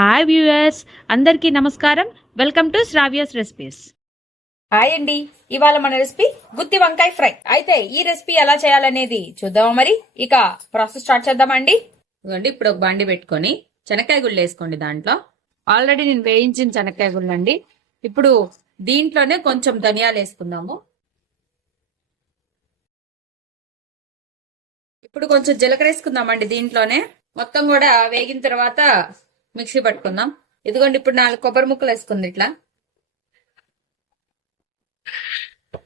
Hi viewers, అందరికీ నమస్కారం. Welcome to Sravya's recipes. Hi అండి. ఇవాళ మన రెసిపీ గుత్తి వంకాయ ఫ్రై. అయితే ఈ రెసిపీ ఎలా చేయాలనేది చూద్దామా మరి. ఇక ప్రాసెస్ స్టార్ట్ చేద్దామండి. ఇవ్వండి, ఇప్పుడు ఒక బండి పెట్టుకొని శనక్కాయ గుళ్ళు వేసుకోండి. దాంట్లో ఆల్రెడీ నేను వేయించిన శనక్కాయ గుళ్ళు అండి. ఇప్పుడు దీంట్లోనే కొంచెం ధనియాలు వేసుకుందాము. ఇప్పుడు కొంచెం జీలకర్ర వేసుకుందామండి. దీంట్లోనే మొత్తం కూడా వేగిన తర్వాత మిక్సీ పట్టుకుందాం. ఇదిగోండి, ఇప్పుడు 4 కొబ్బరి ముక్కలు వేసుకుంది ఇట్లా.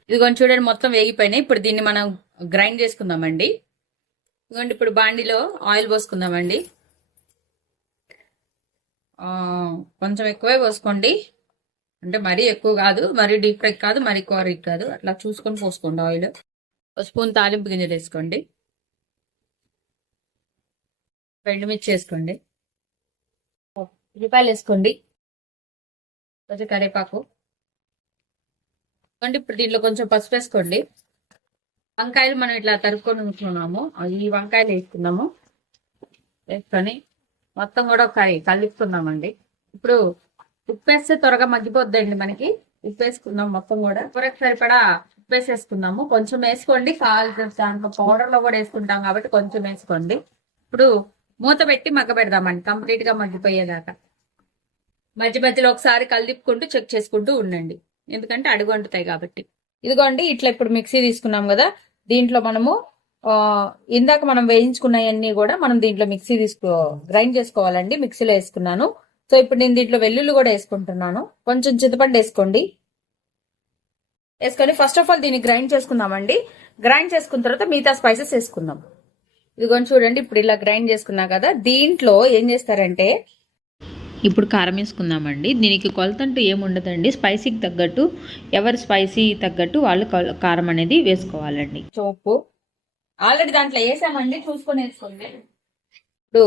ఇదిగోండి చూడండి, మొత్తం వేగిపోయినాయి. ఇప్పుడు దీన్ని మనం గ్రైండ్ చేసుకుందామండి. ఇదిగోండి, ఇప్పుడు బాండిలో ఆయిల్ పోసుకుందామండి. కొంచెం ఎక్కువే పోసుకోండి, అంటే మరీ ఎక్కువ కాదు, మరీ డీప్ ఫ్రై కాదు, మరీ కోరీ కాదు, అట్లా చూసుకొని పోసుకోండి. ఆయిల్ ఒక స్పూన్ తాలింపు గింజలు వేసుకోండి. ఎండుమిర్చి వేసుకోండి. ఉల్లిపాయలు వేసుకోండి. కొంచెం కరివేపాకు. ఇప్పుడు దీంట్లో కొంచెం పసుపు వేసుకోండి. వంకాయలు మనం ఇట్లా తరుక్కొని ఉంచుకున్నాము, ఈ వంకాయలు వేసుకుందాము. వేసుకొని మొత్తం కూడా ఒకసారి కలుపుకుందామండి. ఇప్పుడు ఉప్పు వేస్తే త్వరగా మగ్గిపోద్దండి మనకి. ఉప్పు వేసుకుందాం మొత్తం కూడా. కూరకు సరిపడా ఉప్పు వేసేసుకుందాము. కొంచెం వేసుకోండి, దాంట్లో పౌడర్ లో కూడా వేసుకుంటాం కాబట్టి కొంచెం వేసుకోండి. ఇప్పుడు మూత పెట్టి మగ్గ పెడదామండి, కంప్లీట్ గా మగ్గిపోయేదాకా. మధ్య మధ్యలో ఒకసారి కలిపుకుంటూ చెక్ చేసుకుంటూ ఉండండి, ఎందుకంటే అడుగు అంటుతాయి కాబట్టి. ఇదిగోండి, ఇట్లా ఇప్పుడు మిక్సీ తీసుకున్నాం కదా, దీంట్లో మనము ఇందాక మనం వేయించుకున్నవన్నీ కూడా మనం దీంట్లో గ్రైండ్ చేసుకోవాలండి. మిక్సీలో వేసుకున్నాను. సో ఇప్పుడు నేను దీంట్లో వెల్లుల్లి కూడా వేసుకుంటున్నాను. కొంచెం చింతపండు వేసుకోండి. వేసుకొని ఫస్ట్ ఆఫ్ ఆల్ దీన్ని గ్రైండ్ చేసుకుందామండి. గ్రైండ్ చేసుకున్న తర్వాత మిగతా స్పైసెస్ వేసుకుందాం. ఇదిగోండి చూడండి, ఇప్పుడు ఇలా గ్రైండ్ చేసుకున్నా కదా, దీంట్లో ఏం చేస్తారంటే ఇప్పుడు కారం వేసుకుందామండి. దీనికి కొలతంటూ ఏముండదండి. స్పైసీకి తగ్గట్టు, ఎవరు స్పైసీ తగ్గట్టు వాళ్ళు కారం అనేది వేసుకోవాలండి. ఉప్పు ఆల్రెడీ దాంట్లో వేసామండి, చూసుకొని వేసుకోండి. ఇప్పుడు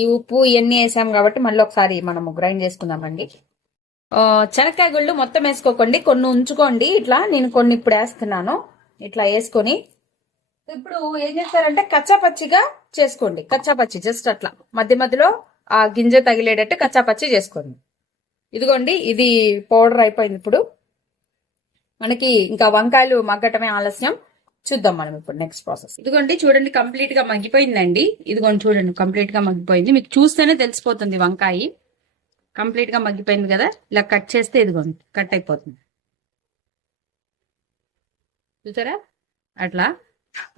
ఈ ఉప్పు ఇవన్నీ వేసాం కాబట్టి మళ్ళీ ఒకసారి మనము గ్రైండ్ చేసుకుందామండి. శనక్కాయ గుళ్ళు మొత్తం వేసుకోకండి, కొన్ని ఉంచుకోండి. ఇట్లా నేను కొన్ని ఇప్పుడు వేస్తున్నాను. ఇట్లా వేసుకొని ఇప్పుడు ఏం చేస్తారంటే కచ్చాపచ్చిగా చేసుకోండి. కచ్చాపచ్చి జస్ట్ అట్లా మధ్య మధ్యలో ఆ గింజ తగిలేటట్టు కచ్చాపచ్చి చేసుకోండి. ఇదిగోండి, ఇది పౌడర్ అయిపోయింది. ఇప్పుడు మనకి ఇంకా వంకాయలు మగ్గటమే ఆలస్యం. చూద్దాం మనం ఇప్పుడు నెక్స్ట్ ప్రాసెస్. ఇదిగోండి చూడండి, కంప్లీట్ గా మగ్గిపోయిందండి. ఇదిగోండి చూడండి, కంప్లీట్ గా మగ్గిపోయింది. మీకు చూస్తేనే తెలిసిపోతుంది వంకాయ కంప్లీట్ గా మగ్గిపోయింది కదా. ఇలా కట్ చేస్తే ఇదిగోండి కట్ అయిపోతుంది, చూసారా. అట్లా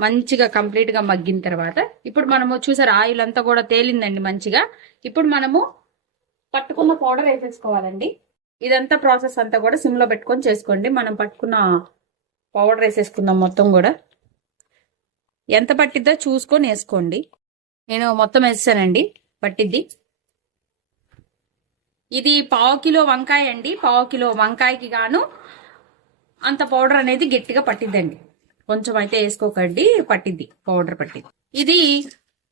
మంచిగా కంప్లీట్ గా మగ్గిన తర్వాత ఇప్పుడు మనము చూసారు ఆయిల్ అంతా కూడా తేలిందండి మంచిగా. ఇప్పుడు మనము పట్టుకున్న పౌడర్ వేసేసుకోవాలండి. ఇదంతా ప్రాసెస్ అంతా కూడా సిమ్ లో పెట్టుకొని చేసుకోండి. మనం పట్టుకున్న పౌడర్ వేసేసుకుందాం మొత్తం కూడా. ఎంత పట్టిద్దో చూసుకొని వేసుకోండి. నేను మొత్తం వేసానండి, పట్టిద్ది. ఇది 1/2 కిలో వంకాయ అండి. 1/2 కిలో వంకాయకి గాను అంత పౌడర్ అనేది గట్టిగా పట్టిద్దండి. కొంచెం అయితే వేసుకోకండి, పట్టిద్ది, పౌడర్ పట్టిద్ది. ఇది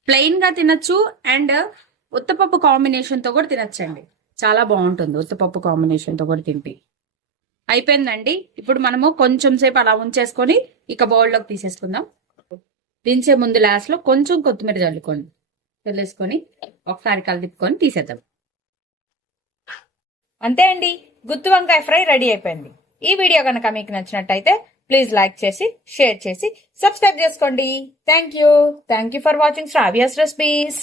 ప్లెయిన్ గా తినచ్చు అండ్ ఉత్తపప్పు కాంబినేషన్ తో కూడా తినచ్చండి. చాలా బాగుంటుంది ఉత్తపప్పు కాంబినేషన్ తో కూడా తింటే. అయిపోయిందండి. ఇప్పుడు మనము కొంచెం సేపు అలా ఉంచేసుకొని ఇక బౌల్లోకి తీసేసుకుందాం. దించే ముందు లాస్ట్ లో కొంచెం కొత్తిమీర చల్లేసుకొని ఒకసారి కలిపుకొని తీసేద్దాం. అంతే అండి, గుత్తి వంకాయ ఫ్రై రెడీ అయిపోయింది. ఈ వీడియో కనుక మీకు నచ్చినట్టయితే ప్లీజ్ లైక్ చేసి, షేర్ చేసి, సబ్స్క్రైబ్ చేసుకోండి. Thank you for watching Sravya's recipes.